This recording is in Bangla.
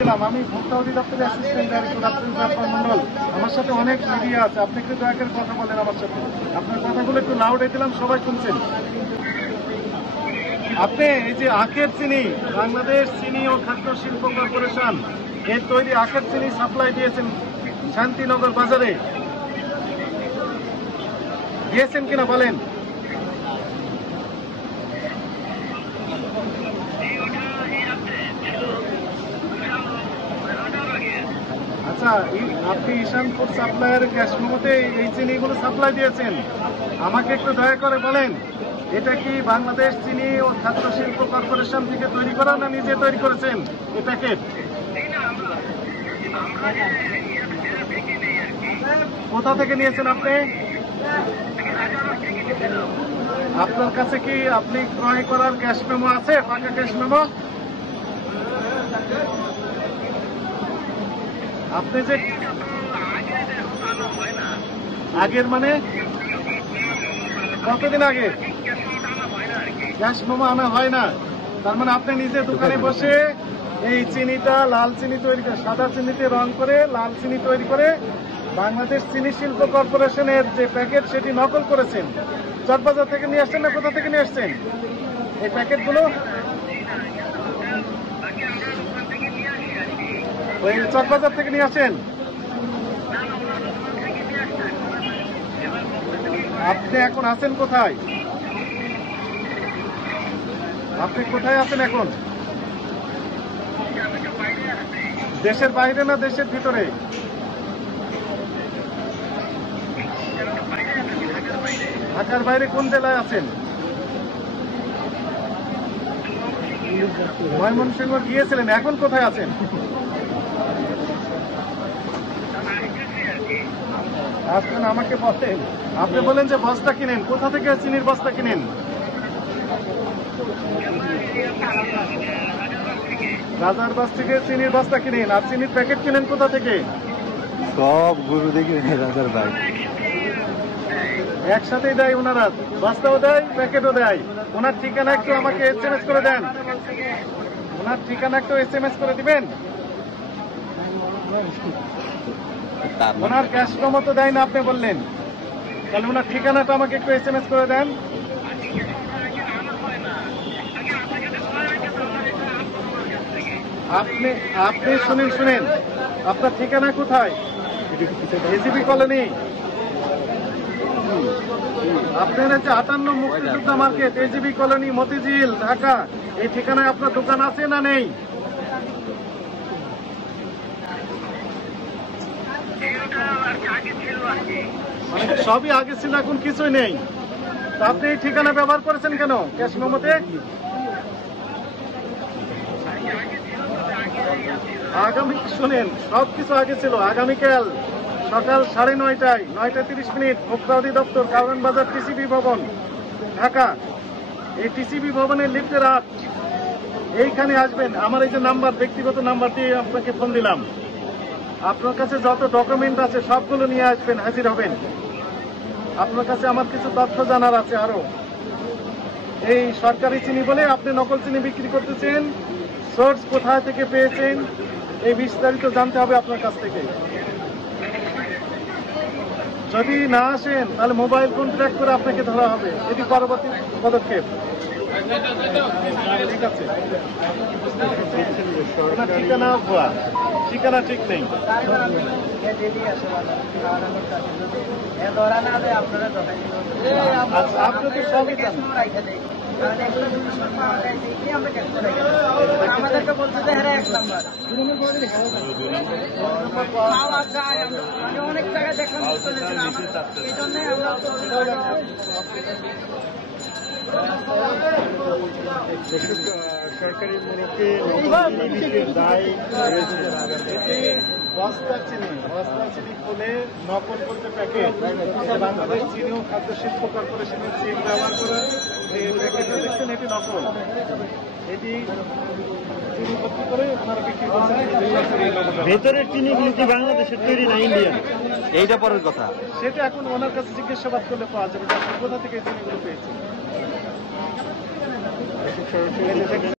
আমি ভোক্তা অধিদপ্তরের অ্যাসিস্ট্যান্ট ডাইরেক্টর আব্দুল জাফর মন্ডল। আমার সাথে অনেক মিডিয়া আছে, আপনি একটু দয়া করে কথা বলেন আমার সাথে। আপনার কথাগুলো একটু লাউড দিলাম, সবাই শুনছেন। আপনি এই যে আখের চিনি, বাংলাদেশ চিনি ও খাদ্য শিল্প কর্পোরেশন এর তৈরি আখের চিনি সাপ্লাই দিয়েছেন শান্তিনগর বাজারে, দিয়েছেন কিনা বলেন? আচ্ছা, আপনি ঈশান ফুড সাপ্লাইয়ের ক্যাশ মেমোতে এই চিনিগুলো সাপ্লাই দিয়েছেন, আমাকে একটু দয়া করে বলেন এটা কি বাংলাদেশ চিনি ও খাদ্য শিল্প কর্পোরেশন থেকে তৈরি করা না নিজে তৈরি করেছেন এই প্যাকেট? কোথা থেকে নিয়েছেন আপনি? আপনার কাছে কি আপনি ক্রয় করার ক্যাশ মেমো আছে, পাকা ক্যাশ মেমো? আপনি যে আগের মানে কতদিন আগে গ্যাস মেমো আনা হয় না? তার মানে আপনি নিজে দোকানে বসে এই চিনিটা লাল চিনি তৈরি করে, সাদা চিনিতে রং করে লাল চিনি তৈরি করে বাংলাদেশ চিনি শিল্প কর্পোরেশনের যে প্যাকেট সেটি নকল করেছেন। চকবাজার থেকে নিয়ে আসছেন না কোথা থেকে নিয়ে আসছেন এই প্যাকেটগুলো? ওই চকবাজার থেকে নিয়ে আসেন। আপনি এখন আছেন কোথায়? আপনি কোথায় আছেন এখন? দেশের বাইরে না দেশের ভিতরে? ঢাকার বাইরে কোন জেলায় আছেন? ময়মনসিংহ গিয়েছিলেন, এখন কোথায় আছেন? আসছেন, আমাকে বলেন। আপনি বলেন যে বস্তা কিনেন, কোথা থেকে চিনির বস্তা কিনেন? রাজারবাগ থেকে চিনির বস্তা কিনেন। আর চিনির প্যাকেট কিনেন কোথা থেকে? সব গরু দেখি রাজারবাগ। একসাথেই দেয় ওনারা, বস্তাও দেয় প্যাকেটও দেয়। ওনার ঠিকানা একটু আমাকে SMS করে দেন, ওনার ঠিকানা একটু SMS করে দিবেন। ওনার ক্যাশ মেমো তো দেয় না আপনি বললেন, তাহলে ওনার ঠিকানাটা আমাকে একটু SMS করে দেন। আপনি আপনি শুনেন, আপনার ঠিকানা কোথায়? AGB colony. আপনার হচ্ছে 58 মুক্তিযোদ্ধা market, AGB colony, Motijheel, Dhaka. এই ঠিকানায় আপনার দোকান আছে না নেই? সবই আগে ছিল, এখন কিছুই নেই। আপনি এই ঠিকানা ব্যবহার করেছেন কেন ক্যাশ মেমোতে? আগামী শুনেন, সবকিছু আগে ছিল। আগামীকাল সকাল 9:30টায় 9:30 ভোক্তা অধিদপ্তর, কারওয়ান বাজার, টিসিবি ভবন, ঢাকা। এই টিসিবি ভবনের লিফটের 8 এইখানে আসবেন। আমার এই যে নাম্বার, ব্যক্তিগত নাম্বার দিয়ে আপনাকে ফোন দিলাম। আপনার কাছে যত ডকুমেন্ট আছে সবগুলো নিয়ে আসবেন, হাজির হবেন। আপনার কাছে আমার কিছু তথ্য জানার আছে আরো। এই সরকারি চিনি বলে আপনি নকল চিনি বিক্রি করতেছেন, সোর্স কোথায় থেকে পেয়েছেন এই বিস্তারিত জানতে হবে আপনার কাছ থেকে। যদি না আসেন তাহলে মোবাইল ফোন ট্র্যাক করে আপনাকে ধরা হবে, এটি পরবর্তী পদক্ষেপ। ঠিক আছে, ঠিকানা ভুয়া, ঠিকানা ঠিক নেই। আচ্ছা, আপনি তো সবই জানেন। আমাদেরকে বলছে যে হ্যাঁ 1 নাম্বার অনেক জায়গায় দেখলাম এই জন্যই আমরা সরকারি মূলকে দায় বস্তা চিনি খুলে নকল করতে প্যাকেট। বাংলাদেশ চিনি ও খাদ্য শিল্প কর্পোরেশনের সিল ব্যবহার করে প্যাকেটটা দেখছেন, এটি নকল। এটি চিনি ভর্তি করে আপনারা বিক্রি করছেন। ভেতরের চিনিগুলো কি বাংলাদেশের তৈরি না ইন্ডিয়ান? এইটা পরের কথা, সেটা এখন ওনার কাছে জিজ্ঞাসাবাদ করলে পাওয়া যাবে যে আপনি কোথা থেকে চিনিগুলো পেয়েছেন।